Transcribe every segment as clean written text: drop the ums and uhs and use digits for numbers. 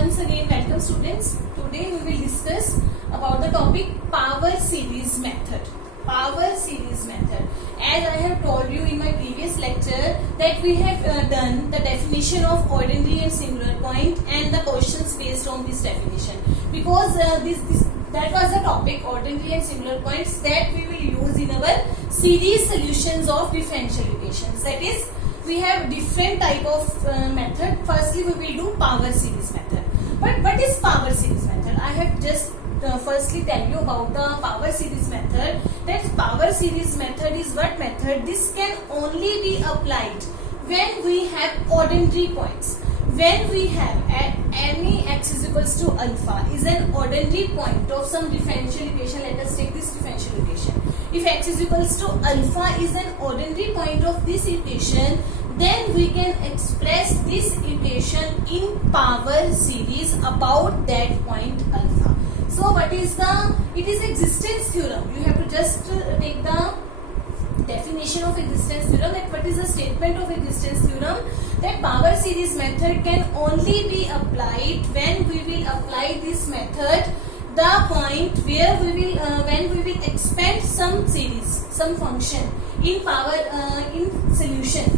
once again welcome students. Today we will discuss about the topic power series method. Power series method. As I have told you in my previous lecture that we have done the definition of ordinary and singular point and the questions based on this definition. Because that was the topic, ordinary and singular points, that we will use in our series solutions of differential equations. That is, we have different type of method. Firstly, we will do power series method. But what is power series method? I have just firstly tell you about the power series method. That power series method is what method? This can only be applied when we have ordinary points. When we have at any x is equals to alpha is an ordinary point of some differential equation. Let us take this differential equation. If x is equals to alpha is an ordinary point of this equation, then we can express this equation in power series about that point alpha. So what is it is existence theorem. You have to just take the definition of existence theorem. That what is the statement of existence theorem? That power series method can only be applied when we will apply this method the point where we will when we will expand some series, some function in power in solution.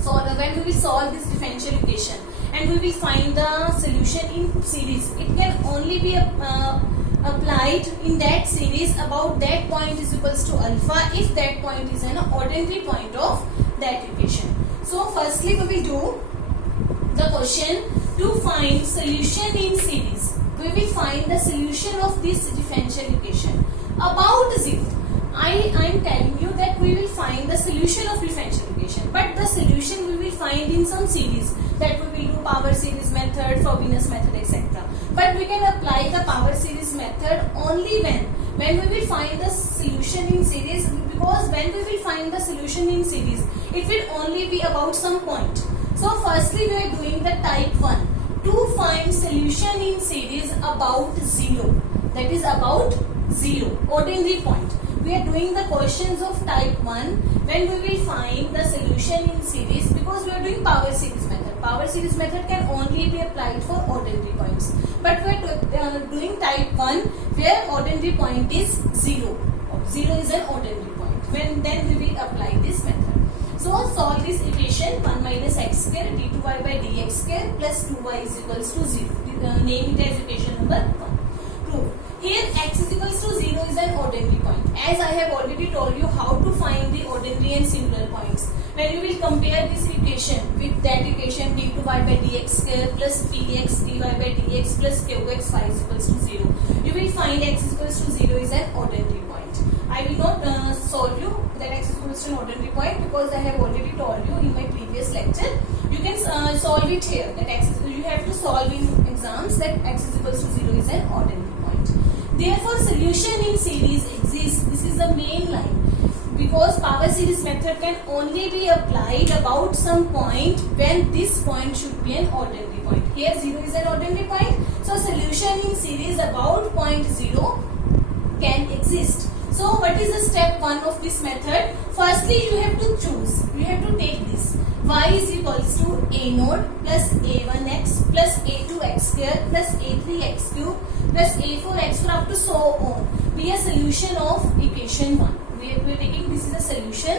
So when we will solve this differential equation and we will find the solution in series, it can only be applied in that series about that point is equals to alpha if that point is an ordinary point of that equation. So firstly we will do the question to find solution in series. We will find the solution of this differential equation about 0. I am telling you that we will find the solution of differential equation, but the solution we will find in some series, that we will do power series method, Frobenius method, etc. But we can apply the power series method only when we will find the solution in series, because when we will find the solution in series, it will only be about some point. So firstly we are doing the type 1 to find solution in series about 0, that is about 0, ordinary point. We are doing the questions of type 1 when we will find the solution in series, because we are doing power series method. Power series method can only be applied for ordinary points. But we are doing type 1 where ordinary point is 0. 0 is an ordinary point. Then we will apply this method. So solve this equation 1 minus x square d2y by dx square plus 2y is equals to 0. Name it as equation number 1. Prove. Here x is equals to 0 is an ordinary point. As I have already told you how to find the ordinary and singular points. When you will compare this equation with that equation d2y by dx square plus 3x dy by dx plus qx is equals to 0. You will find x is equals to 0 is an ordinary point. I will not solve you that x is equals to an ordinary point, because I have already told you in my previous lecture. You can solve it here. That you have to solve in exams that x is equals to 0 is an ordinary point. Therefore, solution in series exists. This is the main line. Because power series method can only be applied about some point when this point should be an ordinary point. Here 0 is an ordinary point. So solution in series about point 0 can exist. So what is the step 1 of this method? Firstly you have to choose. You have to take this. Y is equals to a naught plus a1x plus a2x square plus a3x cube plus a4x up to so on. Be a solution of equation 1. We are taking this is a solution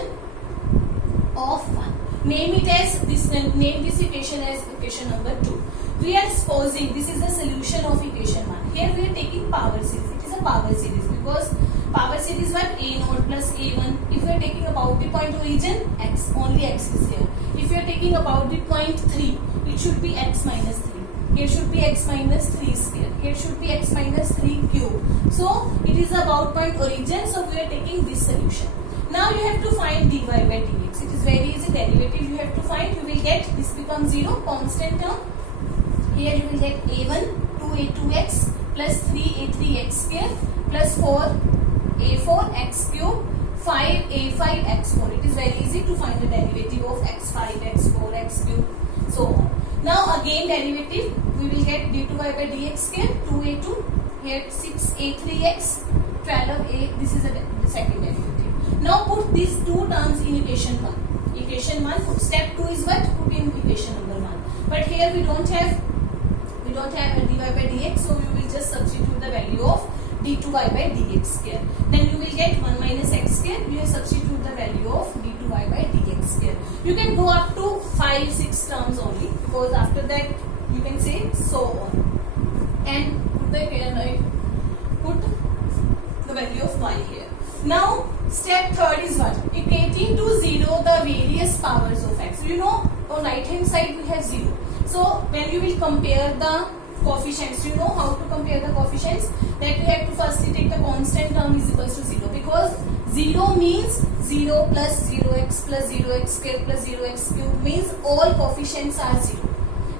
of 1. Name it as this. Name this equation as equation number 2. We are supposing this is the solution of equation 1. Here we are taking power series. It is a power series because power series what? A naught plus a1. If we are taking about the point origin, x, only x is here. If we are taking about the point 3, it should be x minus 3. Here should be x minus 3 square. Here should be x minus 3 cube. So it is about point origin. So we are taking this solution. Now you have to find dy by dx. It is very easy. Derivative you have to find. You will get this becomes 0, constant term. Here you will get a1 2a2x plus 3a3x square plus 4a4x cube 5a5x4. It is very easy to find the derivative of x5, x4, x cube, so on. Now again derivative, we will get d2y by dx square 2a2, here 6a3x 12a. This is the second derivative. Now put these two terms in equation 1. Equation 1, step 2 is what? Put in equation number 1. But here we don't have don't have dy by dx, so you will just substitute the value of d2y by dx square. Then you will get 1 minus x square. You will substitute the value of d2y by dx square. You can go up to 5-6 terms only, because after that you can say so on. And put the value of y here. Now step third is what? Equating to 0 the various powers of x. So you know on right hand side we have 0. So when you will compare the coefficients, you know how to compare the coefficients, that we have to firstly take the constant term is equals to 0, because 0 means 0 plus 0x plus 0x square plus 0x cube means all coefficients are 0.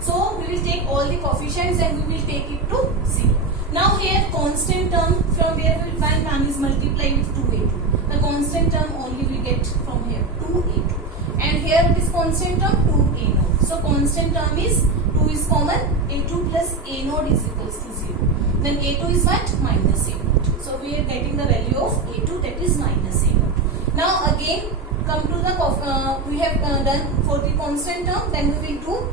So we will take all the coefficients and we will take it to 0. Now here constant term, from where we will find 1 is multiplied with 2a2. The constant term only we get from here 2a2. And here it is constant term 2a0. So constant term is 2 is common, a2 plus a0 is equals to 0. Then a2 is what? Minus a0. So we are getting the value of a2, that is minus a0. Now again come to the, we have done for the constant term, then we will do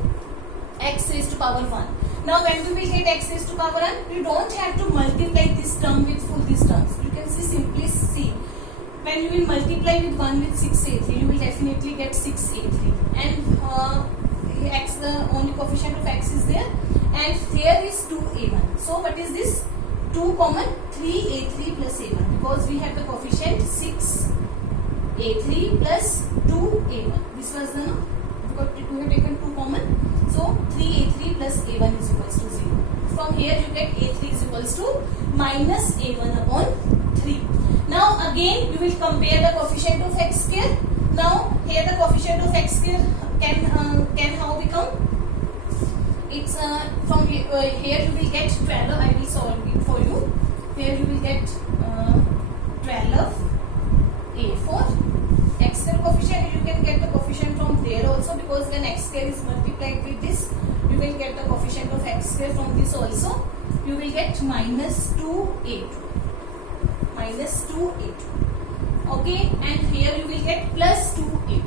x raised to power 1. Now when we will get x raised to power 1, you don't have to multiply this term with full these terms. You can simply see. When you will multiply with 1 with 6a3, you will definitely get 6a3. And x, the only coefficient of x is there. And here is 2a1. So what is this? 2 common 3a3 plus a1. Because we have the coefficient 6a3 plus 2a1. This was the, because we have taken 2 common. So 3a3 plus a1 is equals to 0. From here you get a3 is equals to minus a1 upon 3. Now again you will compare the coefficient of x square. Now here the coefficient of x square can how become? It's from here you will get 12. I will solve it for you. Here you will get 12a for x square coefficient. You can get the coefficient from there also, because when x square is multiplied with this, you will get the coefficient of x square from this also. You will get minus 2a2. Minus 2a2. Okay, and here you will get plus 2a2.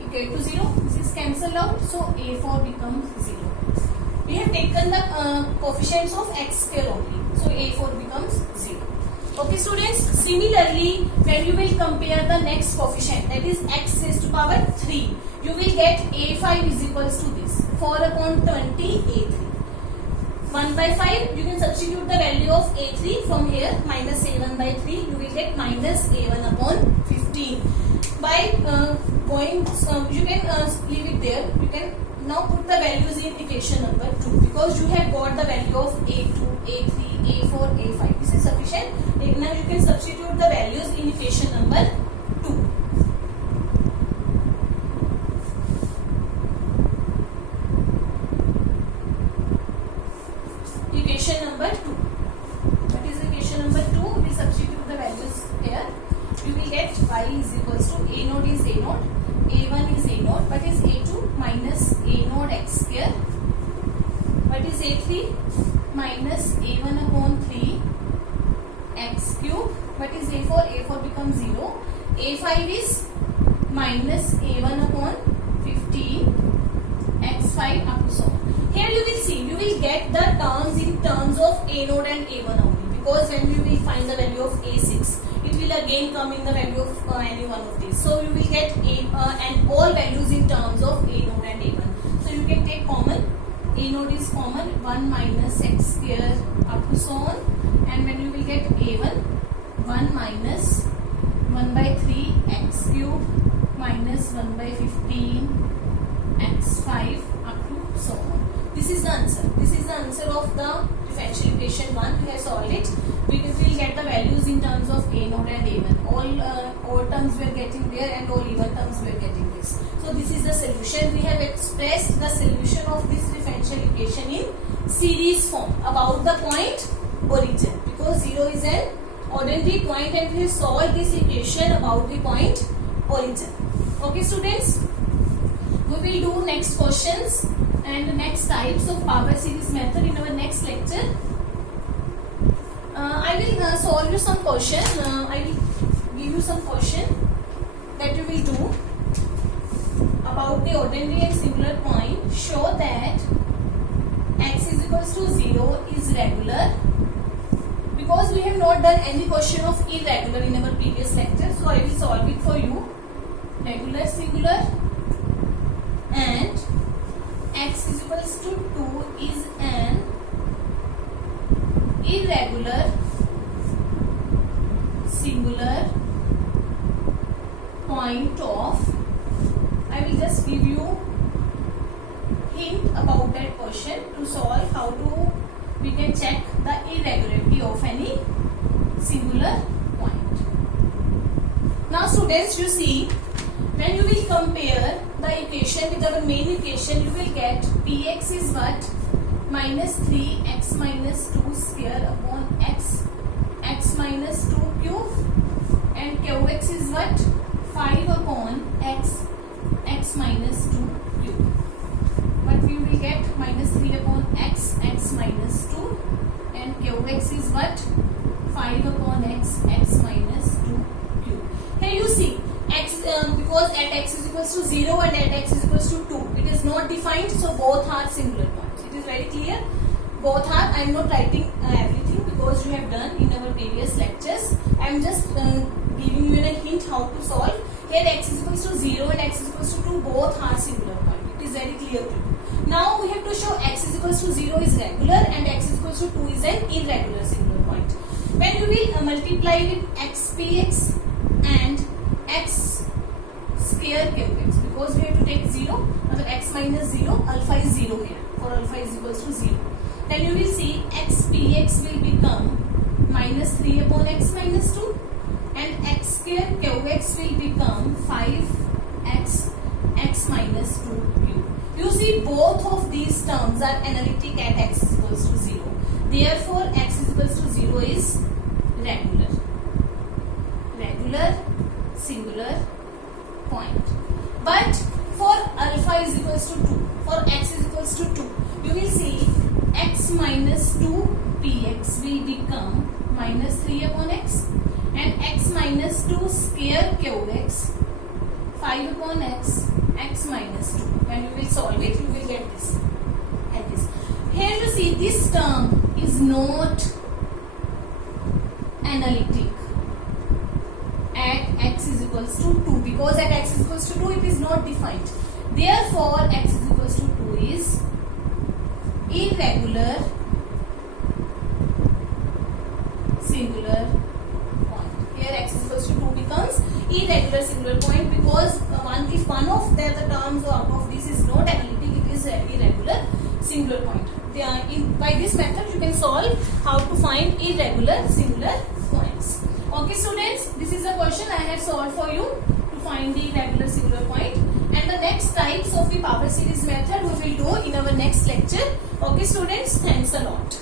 Equal to 0. This is cancelled out, so a4 becomes 0. We have taken the coefficients of x square only, so a4 becomes 0. Okay students, similarly when you will compare the next coefficient, that is x raised to power 3, you will get a5 is equals to this 4 upon 20 a3. 1 by 5, you can substitute the value of a3 from here, minus a1 by 3, you will get minus a1 upon 15. By going, you can leave it there. You can now put the values in equation number 2, because you have got the value of a2, a3, a4, a5. This is sufficient. Now you can substitute the values in equation number 2. Equation number 2. What is equation number 2? We substitute the values here. You will get y is equals to a0 is a0, a1 is a0. What is a2? Minus a0 x square. What is a3? Minus a1 upon 3 x cube. What is a4? a4 becomes 0. a5 is minus a1 upon 15 x5 up to so on. Here you will see, you will get the terms in terms of a0 and a1 only, because when you will find the value of a6, it will again come in the value of any one of these. So you will get and all values in terms of a0 and a1. So you can take common. a0 is common, 1 minus x square up to so on. And when you will get a1, 1 minus 1 by 3 x cube minus 1 by 15 x5 up to so on. This is the answer. This is the answer of the differential equation 1. We have solved it. We will get the values in terms of a0 and a1. All odd terms we are getting there, and all even terms we are getting this. So this is the solution. We have expressed the solution of this differential equation in series form about the point origin, because 0 is an ordinary point and we have solved this equation about the point origin. Okay students, we will do next questions and the next types of power series method in our next lecture. I will solve you some question. I will give you some question that you will do about the ordinary and singular point. Show that not done any question of irregular in our previous lecture, so I will solve it for you. Regular singular and x is equals to 2 is an irregular singular point of, I will just give you hint about that question to solve how to we can check the irregularity of any singular point. Now students, you see, when you will compare the equation with our main equation, you will get px is what? Minus 3x minus 2 square upon x minus 2 cube, and qx is what? 5 upon x minus 2 cube. But we will get minus 3 upon x minus 2, and qx is what? 5 upon x minus 2 cube. Here you see, because at x is equals to 0 and at x is equals to 2, it is not defined, so both are singular points. It is very clear. Both are, I am not writing everything because you have done in our previous lectures. I am just giving you a hint how to solve. Here x is equals to 0 and x is equals to 2, both are singular points. It is very clear to you. Now we have to show x is equals to 0 is regular and x is equals to 2 is an irregular singular point. When you will multiply with xpx and x square qx, because we have to take 0, so x minus 0, alpha is 0 here, for alpha is equals to 0. Then you will see xpx will become minus 3 upon x minus 2, and x square qx will become 5x minus 2 cube. You see, both of these terms are analytic at x is equals to 0. Therefore, x is equals to 0 is regular singular point. But for alpha is equals to 2, for x is equals to 2, you will see x minus 2 px will become minus 3 upon x, and x minus 2 square qx 5 upon x minus 2. When you will solve it, you will get this and this. Here you see, this term is not analytic at x is equals to 2, because at x is equals to 2 it is not defined. Therefore, x is equals to 2 is irregular singular point. Here x is equals to 2 becomes irregular singular point, because if one of the terms out of this is not analytic, it is an irregular singular point. By this method you can solve how to find irregular singular points. Okay students, this is a question I have solved for you to find the irregular singular point, and the next types of the power series method we will do in our next lecture. Okay students, thanks a lot.